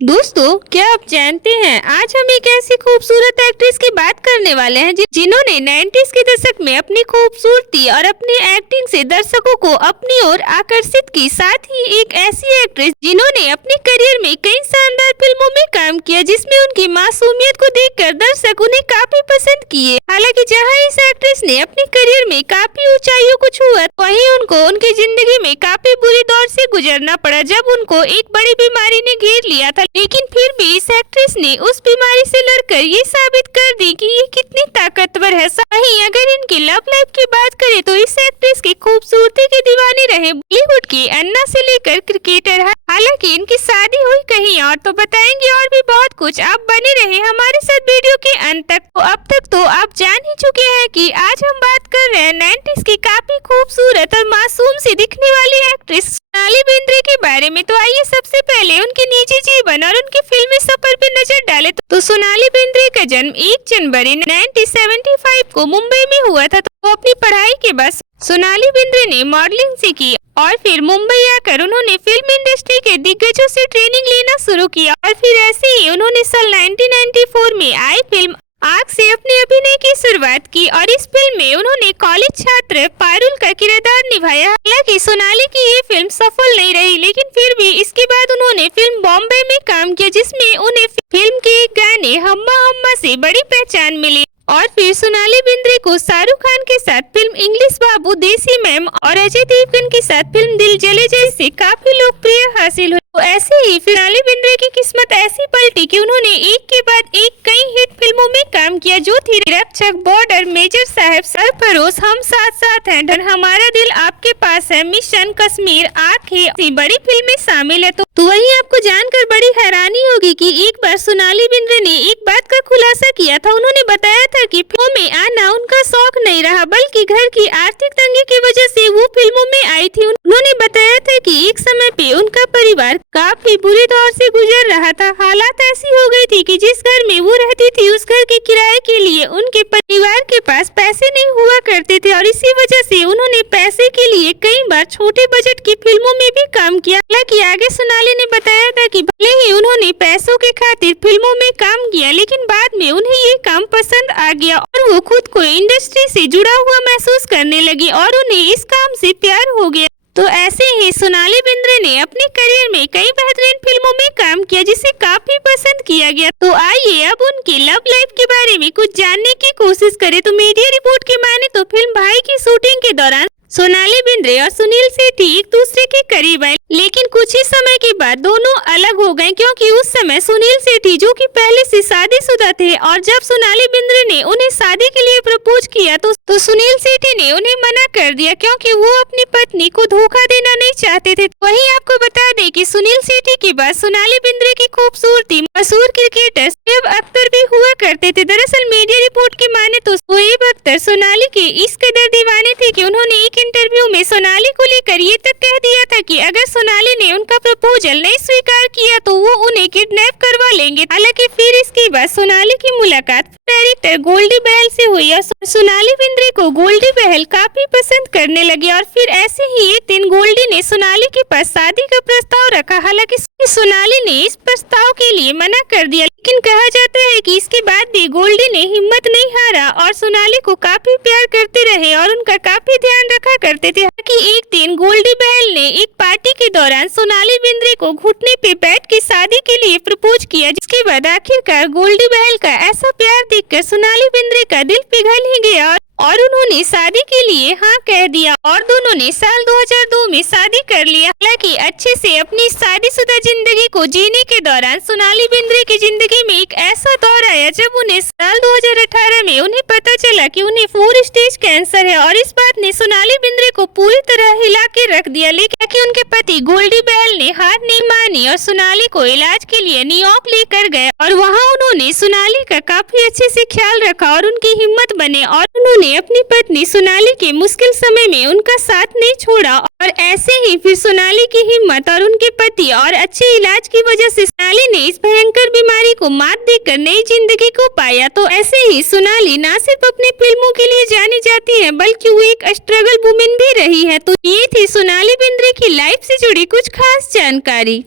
दोस्तों, क्या आप जानते हैं आज हम एक ऐसी खूबसूरत एक्ट्रेस की बात करने वाले हैं जिन्होंने 90s के दशक में अपनी खूबसूरती और अपनी एक्टिंग से दर्शकों को अपनी ओर आकर्षित की। साथ ही एक ऐसी एक्ट्रेस जिन्होंने अपने करियर में कई शानदार फिल्मों में काम किया जिसमें उनकी मासूमियत को देखकर दर्शक उन्हें काफी पसंद किए। हालांकि जहां इस एक्ट्रेस ने अपने करियर में काफी ऊंचाइयों को छुआ, वहीं उनको उनकी जिंदगी में काफी बुरी दौर से गुजरना पड़ा जब उनको एक बड़ी बीमारी ने घेर लिया था। लेकिन फिर भी इस एक्ट्रेस ने उस बीमारी से लड़कर ये साबित कर दी कि ये कितनी ताकतवर है। वहीं अगर इनकी लव लाइफ की बात करें तो इस एक्ट्रेस की खूबसूरती के दीवाने रहे बॉलीवुड की अन्ना से लेकर क्रिकेटर। हालांकि इनकी शादी हुई कहीं और, तो बताएंगे और भी बहुत कुछ। आप बने रहे हमारे साथ वीडियो के अंत तक। तो अब तक तो आप जान ही चुके हैं कि आज हम बात कर रहे हैं 90s की काफी खूबसूरत और मासूम सी दिखने वाली एक्ट्रेस सोनाली बेंद्रे के बारे में। तो आइए सबसे पहले उनके निजी जीवन और उनके फिल्मी सफर पे नजर डालें। तो सोनाली बेंद्रे का जन्म 1 जनवरी 1975 को मुंबई में हुआ था। तो वो अपनी पढ़ाई के बाद सोनाली बेंद्रे ने मॉडलिंग सीखी और फिर मुंबई आकर उन्होंने फिल्म इंडस्ट्री के दिग्गजों से ट्रेनिंग लेना शुरू किया और फिर ऐसे ही उन्होंने साल 1994 में आई फिल्म आग से अपने अभिनय की शुरुआत की और इस फिल्म में उन्होंने कॉलेज छात्र पारुल का किरदार निभाया। हालांकि सोनाली की ये फिल्म सफल नहीं रही, लेकिन फिर भी इसके बाद उन्होंने फिल्म बॉम्बे में काम किया जिसमें उन्हें फिल्म के गाने हम्मा हम्मा से बड़ी पहचान मिली। और फिर सोनाली बेंद्रे को शाहरुख खान के साथ फिल्म इंग्लिश बाबू, देसी मैम और अजय देवगन के साथ फिल्म दिल जले जय से काफी लोकप्रिय हासिल हुई। तो ऐसे ही सोनाली बेंद्रे की किस्मत ऐसी पलटी कि उन्होंने एक के बाद एक कई हिट फिल्मों में काम किया जो थी रक्षक, बॉर्डर, मेजर साहब, सरफरोश, हम साथ साथ हैं, डर, हमारा दिल आपके पास है, मिशन कश्मीर, आंखें बड़ी फिल्में शामिल है। तो वही आपको जानकर बड़ी हैरानी होगी कि एक बार सोनाली बेंद्रे ने एक बात का खुलासा किया था। उन्होंने बताया था कि फिल्मों में आना उनका शौक नहीं रहा, बल्कि घर की आर्थिक तंगी की वजह से वो फिल्मों में आई थी। उन्होंने बताया था कि एक समय पे उनका परिवार काफी बुरी दौर से गुजर रहा था। हालात ऐसी हो गई थी कि जिस घर में वो रहती थी उस घर के किराए के लिए उनके परिवार के पास पैसे नहीं हुआ करते थे और इसी वजह से उन्होंने पैसे के लिए कई बार छोटे बजट की फिल्मों में भी काम किया। हालांकि आगे सोनाली ने बताया था कि भले ही उन्होंने पैसों के खातिर फिल्मों में काम किया, लेकिन बाद में उन्हें ये काम पसंद आ गया और वो खुद को इंडस्ट्री से जुड़ा हुआ महसूस करने लगी और उन्हें इस काम से प्यार हो गया। तो ऐसे ही सोनाली बेंद्रे ने अपने करियर में कई बेहतरीन फिल्मों में काम किया जिसे काफी पसंद किया गया। तो आइए अब उनकी लव लाइफ के बारे में कुछ जानने की कोशिश करें। तो मीडिया रिपोर्ट के माने तो फिल्म भाई की शूटिंग के दौरान सोनाली बेंद्रे और सुनील शेट्टी एक दूसरे के करीब आए, लेकिन कुछ ही समय के बाद दोनों अलग हो गए क्योंकि उस समय सुनील शेट्टी जो कि पहले से शादीशुदा थे और जब सोनाली बेंद्रे ने उन्हें शादी के लिए प्रपोज किया तो सुनील शेट्टी ने उन्हें मना कर दिया क्योंकि वो अपनी पत्नी को धोखा देना नहीं चाहते थे। वहीं आपको बता दें कि सुनील शेट्टी के बाद सोनाली बेंद्रे की खूबसूरती मशहूर क्रिकेटर शोएब अख्तर भी हुआ करते थे। दरअसल मीडिया रिपोर्ट के माने तो शोएब अख्तर सोनाली के इस कदर दीवाने थे कि उन्होंने एक इंटरव्यू में सोनाली को लेकर ये तक कह दिया था कि अगर सोनाली ने उनका प्रपोजल नहीं स्वीकार किया तो वो उन्हें किडनैप करवा लेंगे। हालांकि फिर इसके बाद सोनाली की मुलाकात डायरेक्टर गोल्डी बहल से हुई और सोनाली बेंद्रे को गोल्डी बहल काफी पसंद करने लगी और फिर ऐसे ही एक दिन गोल्डी ने सोनाली के पास शादी का प्रस्ताव रखा। हालांकि सोनाली ने इस प्रस्ताव के लिए मना कर दिया, लेकिन कहा जाता है कि इसके बाद भी गोल्डी ने हिम्मत नहीं हारा और सोनाली को काफी प्यार करते रहे और उनका काफी ध्यान रखा करते थे। कि एक दिन गोल्डी बहल ने एक पार्टी के दौरान सोनाली बेंद्रे को घुटने पे बैठ के शादी के लिए प्रपोज किया, जिसके बाद आखिरकार गोल्डी बहल का ऐसा प्यार देखकर सोनाली बेंद्रे का दिल पिघल ही गया और उन्होंने शादी के लिए हाँ कह दिया और दोनों ने साल 2002 में शादी कर लिया। हालांकि अच्छे से अपनी शादीशुदा जिंदगी को जीने के दौरान सोनाली बेंद्रे की जिंदगी में एक ऐसा दौर आया जब उन्हें साल 2018 में उन्हें पता चला कि उन्हें 4 स्टेज कैंसर है और इस बात ने सोनाली बेंद्रे को पूरी तरह हिला के रख दिया। लेकिन उनके पति गोल्डी बहल ने हार नहीं मानी और सोनाली को इलाज के लिए न्यूयॉर्क लेकर गए और वहाँ उन्होंने सोनाली का काफी अच्छे से ख्याल रखा और उनकी हिम्मत बने और उन्होंने अपनी पत्नी सोनाली के मुश्किल समय में उनका साथ नहीं छोड़ा। और ऐसे ही फिर सोनाली की हिम्मत और उनके पति और अच्छे इलाज की वजह से सोनाली ने इस भयंकर बीमारी को मात देकर नई जिंदगी को पाया। तो ऐसे ही सोनाली न सिर्फ अपने फिल्मों के लिए जानी जाती है बल्कि वो एक स्ट्रगल वुमेन भी रही है। तो ये थी सोनाली बेंद्रे की लाइफ से जुड़ी कुछ खास जानकारी।